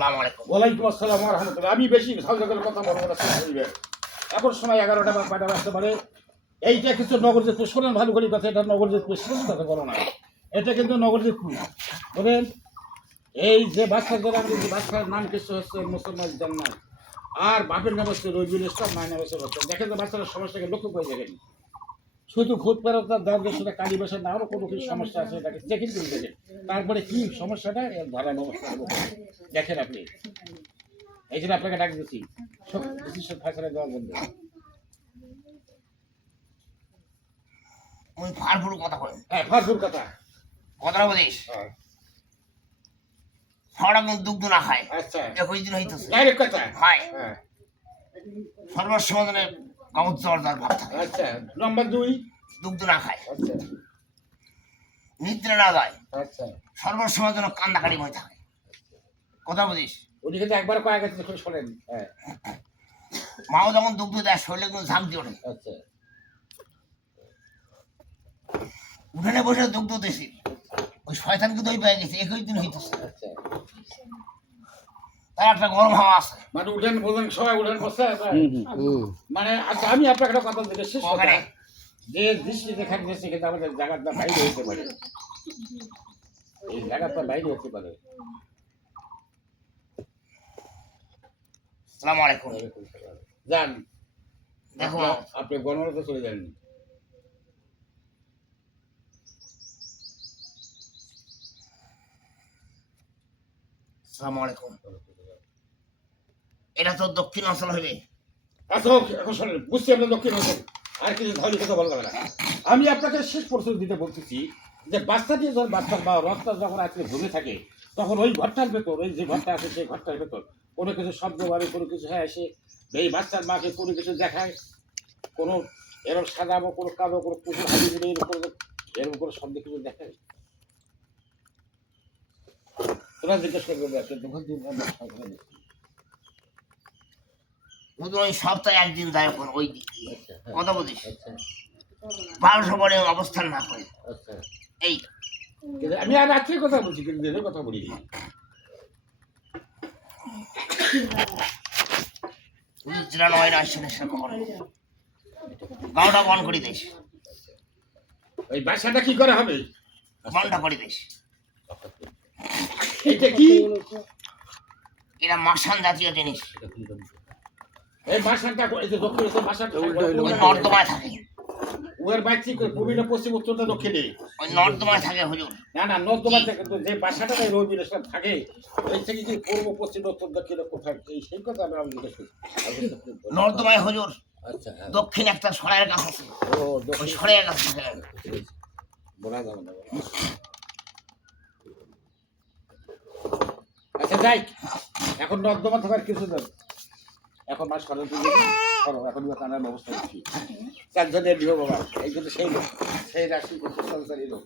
আসসালামু আলাইকুম। ওয়ালাইকুম আসসালাম ওয়া রাহমাতুল্লাহ। আমি বেশি সাউজাগের কথা বলবো না, শুনবে এখন সময় 11টা বা 5টা বাজতে পারে। এইটা কিছু নগরজিৎপুর, শোনেন ভালো করে কথা, এটা নগরজিৎপুর শুনুন কথা বলো না, এটা কিন্তু নগরজিৎপুর বলেন। এই যে বাচ্চাদের আমি যে বাচ্চার নাম কিছু হচ্ছে মুসলমান জান্নাত, আর বাপের নাম হচ্ছে রবিউল ইসলাম, মায়ের নাম হচ্ছে রতন। দেখেন তো বাচ্চাদের সমস্যাকে লক্ষ্য করে দেখেন, শুধু খুদ পেরোতার দাঁড়িয়ে শুনে কালী বসে না, আরও কোনো কিছু সমস্যা আছে এটাকে চেকিং করে দেখেন, তারপরে কি সমস্যাটা এর ধরার ব্যবস্থা দেখেন আপনি। এই জন্য আপনাকে ডাক দিচ্ছি, সব ডিসিশন ফাইসালা দেওয়ার জন্য। ওই ফারফুর কথা কই, হ্যাঁ ফারফুর কথা, কথাটা বলিস। হ্যাঁ ছড়া কিন্তু দুগ্ধ না খায়, আচ্ছা দেখো এই দিন হইতেছে ডাইরেক্ট কথা, হয় হ্যাঁ সর্বসমাধানে কাগজ জর্দার ভাব থাকে। আচ্ছা নম্বর 2, দুগ্ধ না খায়, আচ্ছা নিদ্রা না যায়, আচ্ছা সর্বসময় যেন কান্দাকাটি হয়ে থাকে। কথা বুঝিস, উনি কিন্তু একবার কয়েক গেছে শোনেন, হ্যাঁ মাও যখন দুগ্ধ দেয় শরীরে কিন্তু ঝাঁক দিয়ে ওঠে। আচ্ছা উঠানে বসে দুগ্ধ দিয়েছি, ওই শয়তান কিন্তু ওই পেয়ে গেছে, 21 দিন হইতেছে। আচ্ছা তার একটা গরম হাওয়া আছে মানে উঠেন বললেন সবাই উঠেন বসে, মানে আচ্ছা আমি আপনাকে একটা কথা দিতে শেষ কথা, ওখানে যে দৃষ্টি দেখার গেছে কিন্তু আমাদের জায়গাটা বাইরে হতে পারে, এই জায়গাটা বাইরে হতে পারে। আসসালামু আলাইকুম। যান দেখো আপনি গণনাতে চলে যান। আসসালামু আলাইকুম। এটা তো দক্ষিণ অঞ্চল হইবে। আচ্ছা এখন শোনেন, বুঝছি আপনার দক্ষিণ অঞ্চল, আর কিছু ধরনের কথা বলবো না। আমি আপনাকে শেষ প্রশ্ন দিতে বলতেছি যে বাচ্চাটি যখন বাচ্চার বা রক্তটা যখন আজকে ঘুমে থাকে, তখন ওই ঘরটার ভেতর, ওই যে ঘরটা আছে সেই ঘরটার ভেতর কোনো কিছু শব্দ বাড়ে, কোনো কিছু হ্যাঁ এসে এই বাচ্চার মাকে কোনো কিছু দেখায়, কোনো এরকম সাজাবো, কোনো কালো, কোনো পুকুর হাবি দিলে এরকম কোনো শব্দ কিছু দেখায়, তোরা জিজ্ঞেস করবে আপনি দোকান দিন। ওই সপ্তাহে একদিন যায় এখন ওই দিক দিয়ে। আচ্ছা হ্যাঁ, কথা বুঝিস, আচ্ছা 1200 পরে অবস্থান না করে আচ্ছা এই কিন্তু আমি আর রাত্রির কথা বলছি, কিন্তু দিনের কথা বলি না। যেটা নয় না আসছে করে গাওটা বন্ধ করে দিস, ওই বাসাটা কি করে হবে, বন্ধ করে দিস। এইটা কি, এরা মাসান জাতীয় জিনিস, এই বাসাটা এই যে দক্ষিণ বাসাটা ওই নর্দমায় থাকে, ওর বাইচি পূর্ব পশ্চিম উত্তরটা দক্ষিণে, ওই নর্দমায় থাকে হুজুর। না না নর্দমা থেকে যে বাসাটা রবির সব থাকে, ওই থেকে কি পূর্ব পশ্চিম উত্তর দক্ষিণে কোথায়, এই সেই কথা আমি জিজ্ঞেস করছি। নর্দমায় হুজুর আচ্ছা হ্যাঁ, দক্ষিণ একটা সরাইয়ের গাছ আছে, ও ওই দক্ষিণ সরাইয়ের গাছ থাকে। বলা যাবে না। আচ্ছা যাই, এখন নর্দমা থাকার কিছু নেই, এখন মাস করার জন্য এখন কানার ব্যবস্থা করছি, 4 জনের বিয়ে বাবা, এই জন্য সেই লোক, সেই রাশি লোক।